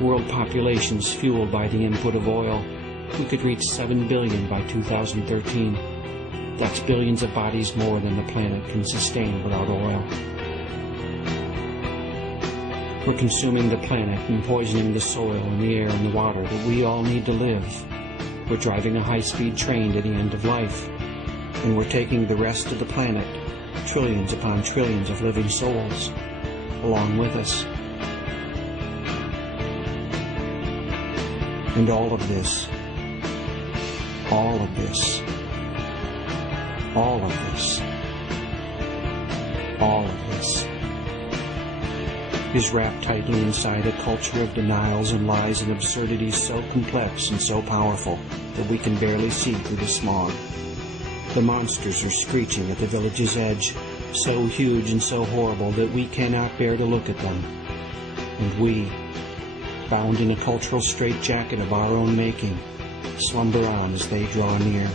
world populations fueled by the input of oil, we could reach 7 billion by 2013. That's billions of bodies more than the planet can sustain without oil. We're consuming the planet and poisoning the soil and the air and the water that we all need to live. We're driving a high-speed train to the end of life, and we're taking the rest of the planet, trillions upon trillions of living souls, along with us. And all of this is wrapped tightly inside a culture of denials and lies and absurdities so complex and so powerful that we can barely see through the smog. The monsters are screeching at the village's edge, so huge and so horrible that we cannot bear to look at them. And we, bound in a cultural straitjacket of our own making, slumber on as they draw near.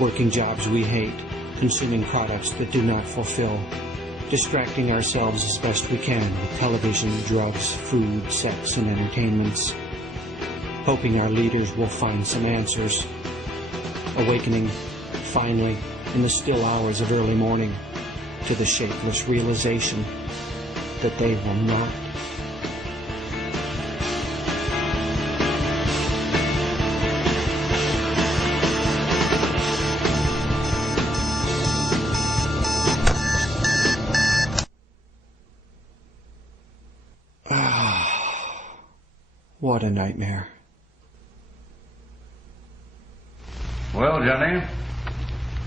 Working jobs we hate, consuming products that do not fulfill, distracting ourselves as best we can with television, drugs, food, sex, and entertainments, hoping our leaders will find some answers, awakening, finally, in the still hours of early morning, to the shapeless realization that they will not. What a nightmare. Well, Johnny,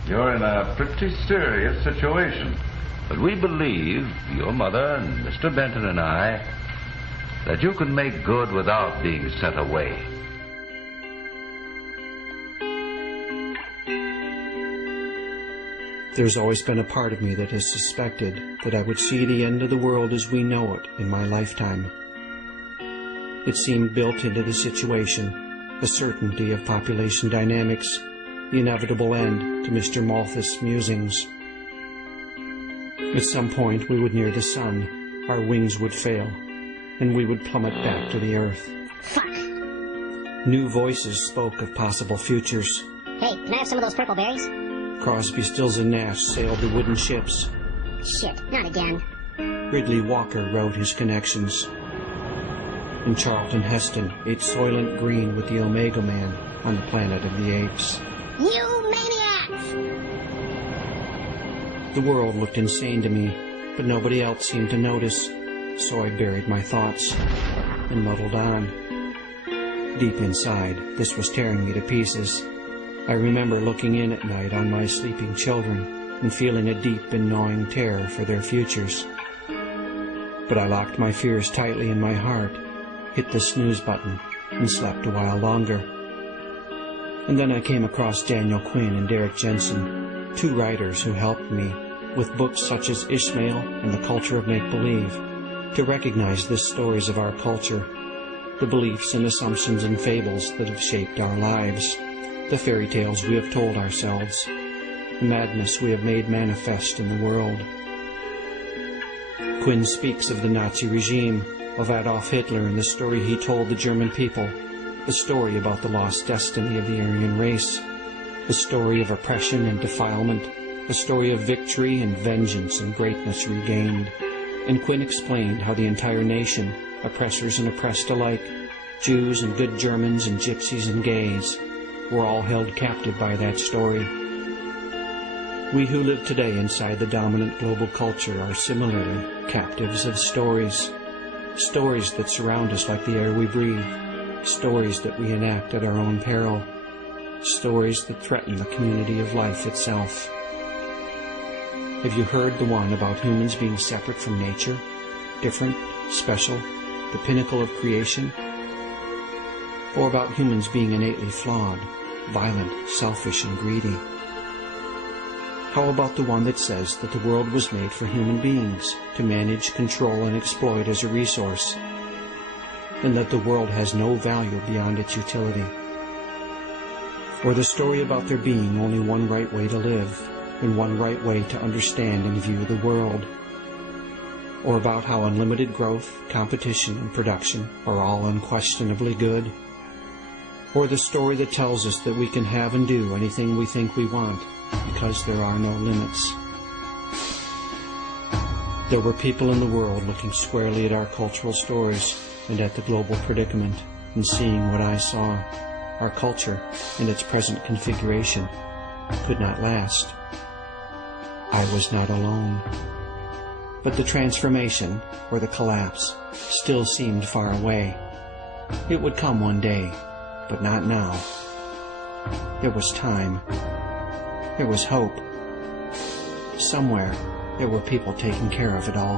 you're in a pretty serious situation. But we believe, your mother and Mr. Benton and I, that you can make good without being sent away. There's always been a part of me that has suspected that I would see the end of the world as we know it in my lifetime. It seemed built into the situation, the certainty of population dynamics, the inevitable end to Mr. Malthus' musings. At some point we would near the sun, our wings would fail, and we would plummet back to the earth. Fuck! New voices spoke of possible futures. Hey, can I have some of those purple berries? Crosby, Stills, and Nash sailed the wooden ships. Shit, not again. Ridley Walker wrote his connections. And Charlton Heston ate Soylent Green with the Omega Man on the Planet of the Apes. You maniacs! The world looked insane to me, but nobody else seemed to notice, so I buried my thoughts and muddled on. Deep inside, this was tearing me to pieces. I remember looking in at night on my sleeping children and feeling a deep and gnawing terror for their futures. But I locked my fears tightly in my heart, hit the snooze button, and slept a while longer. And then I came across Daniel Quinn and Derek Jensen, two writers who helped me, with books such as Ishmael and The Culture of Make-Believe, to recognize the stories of our culture, the beliefs and assumptions and fables that have shaped our lives, the fairy tales we have told ourselves, the madness we have made manifest in the world. Quinn speaks of the Nazi regime, of Adolf Hitler and the story he told the German people, the story about the lost destiny of the Aryan race, the story of oppression and defilement, the story of victory and vengeance and greatness regained. And Quinn explained how the entire nation, oppressors and oppressed alike, Jews and good Germans and gypsies and gays, were all held captive by that story. We who live today inside the dominant global culture are similarly captives of stories. Stories that surround us like the air we breathe. Stories that we enact at our own peril. Stories that threaten the community of life itself. Have you heard the one about humans being separate from nature? Different, special, the pinnacle of creation? Or about humans being innately flawed, violent, selfish, and greedy? How about the one that says that the world was made for human beings to manage, control, and exploit as a resource, and that the world has no value beyond its utility? Or the story about there being only one right way to live, and one right way to understand and view the world? or about how unlimited growth, competition, and production are all unquestionably good, or the story that tells us that we can have and do anything we think we want because there are no limits. There were people in the world looking squarely at our cultural stories and at the global predicament and seeing what I saw. Our culture, in its present configuration, could not last. I was not alone. But the transformation, or the collapse, still seemed far away. It would come one day, but not now. There was time. There was hope. Somewhere, there were people taking care of it all.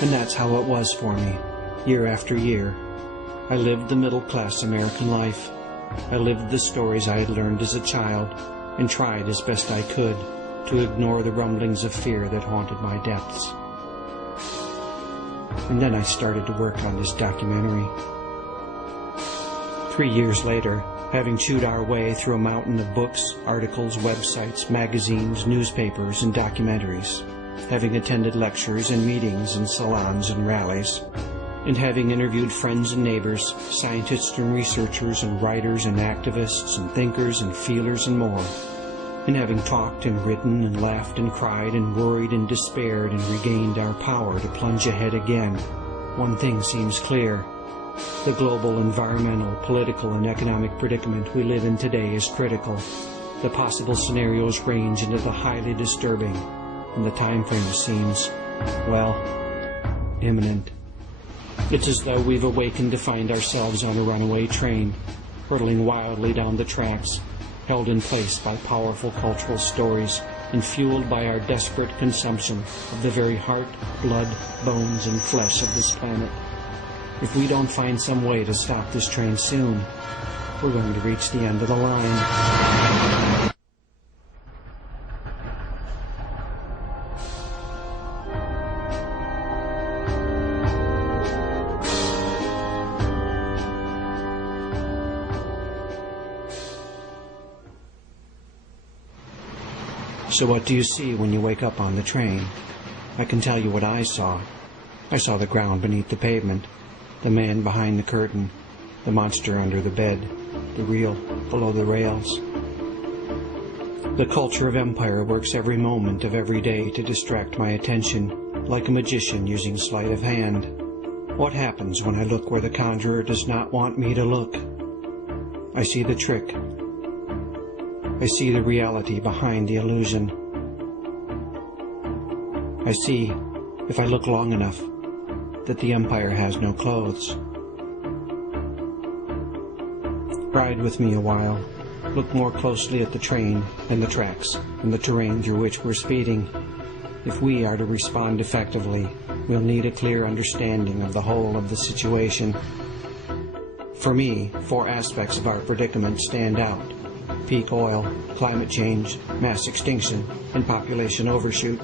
And that's how it was for me, year after year. I lived the middle-class American life. I lived the stories I had learned as a child and tried as best I could to ignore the rumblings of fear that haunted my depths. And then I started to work on this documentary. 3 years later, having chewed our way through a mountain of books, articles, websites, magazines, newspapers, and documentaries, having attended lectures and meetings and salons and rallies, and having interviewed friends and neighbors, scientists and researchers and writers and activists and thinkers and feelers and more, and having talked and written and laughed and cried and worried and despaired and regained our power to plunge ahead again, one thing seems clear. The global environmental, political, and economic predicament we live in today is critical. The possible scenarios range into the highly disturbing, and the time frame seems, well, imminent. It's as though we've awakened to find ourselves on a runaway train, hurtling wildly down the tracks, held in place by powerful cultural stories and fueled by our desperate consumption of the very heart, blood, bones, and flesh of this planet. If we don't find some way to stop this train soon, we're going to reach the end of the line. So what do you see when you wake up on the train? I can tell you what I saw. I saw the ground beneath the pavement, the man behind the curtain, the monster under the bed, the real below the rails. The culture of empire works every moment of every day to distract my attention, like a magician using sleight of hand. What happens when I look where the conjurer does not want me to look? I see the trick. I see the reality behind the illusion. I see, if I look long enough, that the empire has no clothes. Ride with me a while. Look more closely at the train and the tracks and the terrain through which we're speeding. If we are to respond effectively, we'll need a clear understanding of the whole of the situation. For me, 4 aspects of our predicament stand out: peak oil, climate change, mass extinction, and population overshoot.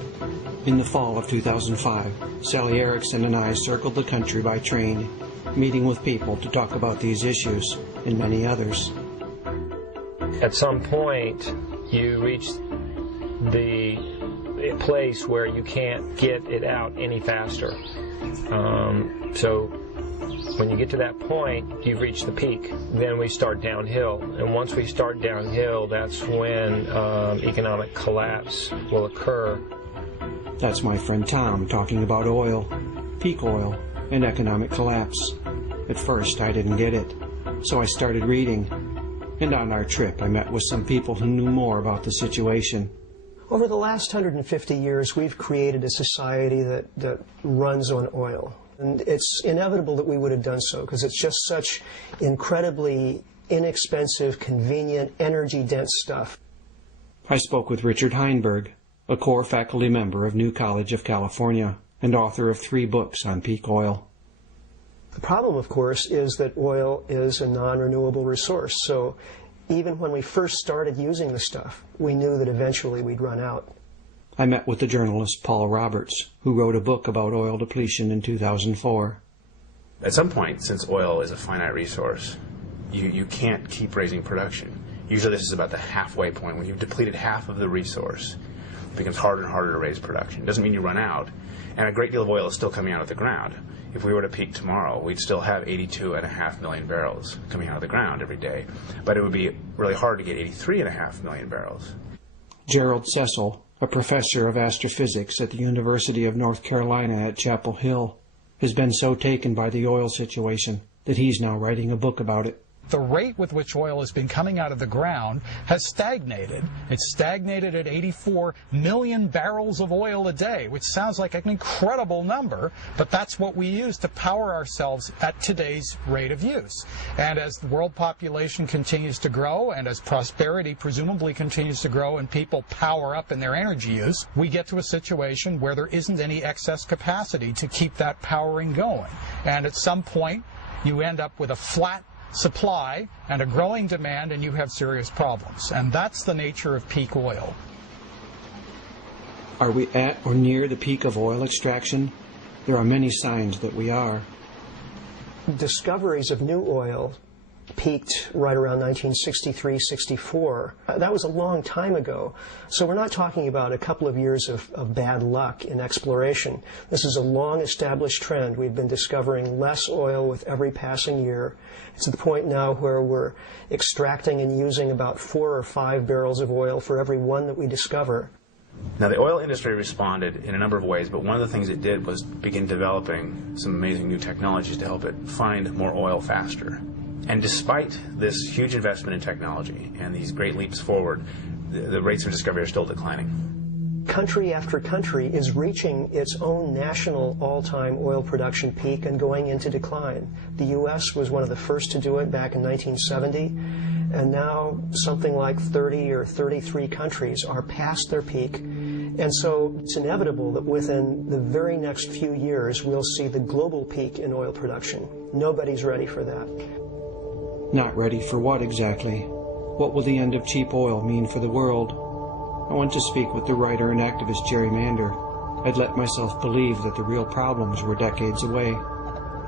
In the fall of 2005, Sally Erickson and I circled the country by train, meeting with people to talk about these issues and many others. At some point, you reach the place where you can't get it out any faster. So when you get to that point, you've reached the peak. Then we start downhill. And once we start downhill, that's when economic collapse will occur. That's my friend Tom talking about oil, peak oil, and economic collapse. At first, I didn't get it, so I started reading. And on our trip, I met with some people who knew more about the situation. Over the last 150 years, we've created a society that runs on oil. And it's inevitable that we would have done so, because it's just such incredibly inexpensive, convenient, energy-dense stuff. I spoke with Richard Heinberg, a core faculty member of New College of California and author of 3 books on peak oil. The problem, of course, is that oil is a non-renewable resource. So even when we first started using the stuff, we knew that eventually we'd run out. I met with the journalist Paul Roberts, who wrote a book about oil depletion in 2004. At some point, since oil is a finite resource, you can't keep raising production. Usually this is about the halfway point. When you've depleted half of the resource, it becomes harder and harder to raise production. It doesn't mean you run out. And a great deal of oil is still coming out of the ground. If we were to peak tomorrow, we'd still have 82.5 million barrels coming out of the ground every day. But it would be really hard to get 83.5 million barrels. Gerald Cecil, a professor of astrophysics at the University of North Carolina at Chapel Hill, has been so taken by the oil situation that he's now writing a book about it. The rate with which oil has been coming out of the ground has stagnated. It's stagnated at 84 million barrels of oil a day, which sounds like an incredible number, but that's what we use to power ourselves at today's rate of use. And as the world population continues to grow, and as prosperity presumably continues to grow and people power up in their energy use, we get to a situation where there isn't any excess capacity to keep that powering going. And at some point, you end up with a flat supply and a growing demand, and you have serious problems. And that's the nature of peak oil. Are we at or near the peak of oil extraction? There are many signs that we are. Discoveries of new oil peaked right around 1963-64. That was a long time ago. So we're not talking about a couple of years of bad luck in exploration. This is a long-established trend. We've been discovering less oil with every passing year. It's to the point now where we're extracting and using about 4 or 5 barrels of oil for every one that we discover. Now, the oil industry responded in a number of ways, but one of the things it did was begin developing some amazing new technologies to help it find more oil faster. And despite this huge investment in technology and these great leaps forward, the rates of discovery are still declining. Country after country is reaching its own national all-time oil production peak and going into decline. The U.S. was one of the first to do it back in 1970, and now something like 30 or 33 countries are past their peak. And so it's inevitable that within the very next few years we'll see the global peak in oil production. Nobody's ready for that. Not ready for what exactly? What will the end of cheap oil mean for the world? I went to speak with the writer and activist Jerry Mander. I'd let myself believe that the real problems were decades away.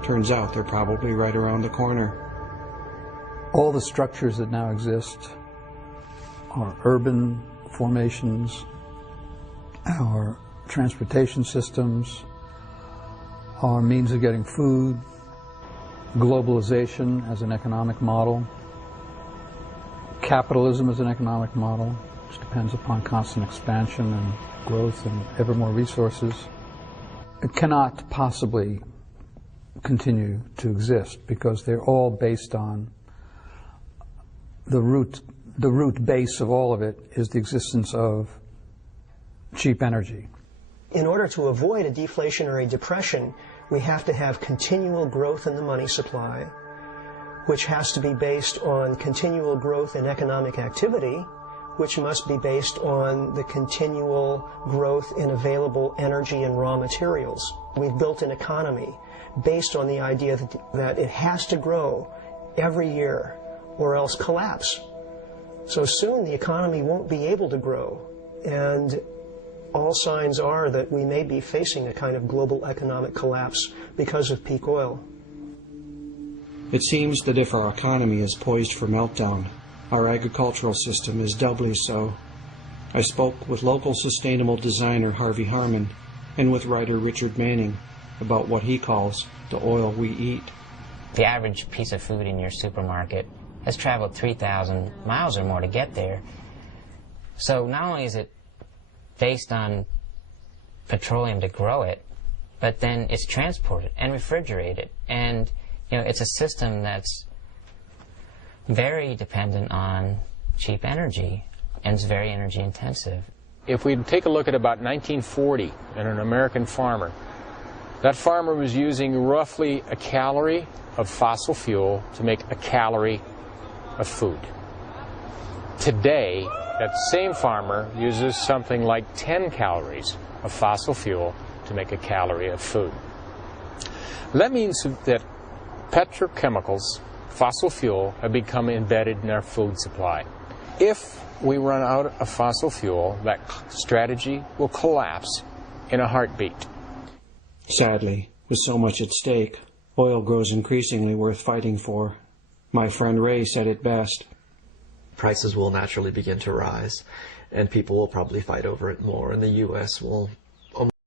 Turns out they're probably right around the corner. All the structures that now exist, our urban formations, our transportation systems, our means of getting food, globalization as an economic model, capitalism as an economic model, which depends upon constant expansion and growth and ever more resources. It cannot possibly continue to exist because they're all based on the root base of all of it is the existence of cheap energy. In order to avoid a deflationary depression, we have to have continual growth in the money supply, which has to be based on continual growth in economic activity, which must be based on the continual growth in available energy and raw materials. We've built an economy based on the idea that it has to grow every year or else collapse. So soon the economy won't be able to grow, and all signs are that we may be facing a kind of global economic collapse because of peak oil. It seems that if our economy is poised for meltdown, our agricultural system is doubly so. I spoke with local sustainable designer Harvey Harmon and with writer Richard Manning about what he calls the oil we eat. The average piece of food in your supermarket has traveled 3,000 miles or more to get there. So not only is it based on petroleum to grow it, but then it's transported and refrigerated. And, you know, it's a system that's very dependent on cheap energy, and it's very energy intensive. If we take a look at about 1940 and an American farmer, that farmer was using roughly a calorie of fossil fuel to make a calorie of food. Today, that same farmer uses something like 10 calories of fossil fuel to make a calorie of food. That means that petrochemicals, fossil fuel, have become embedded in our food supply. If we run out of fossil fuel, that strategy will collapse in a heartbeat. Sadly, with so much at stake, oil grows increasingly worth fighting for. My friend Ray said it best. Prices will naturally begin to rise, and people will probably fight over it more, and the U.S. will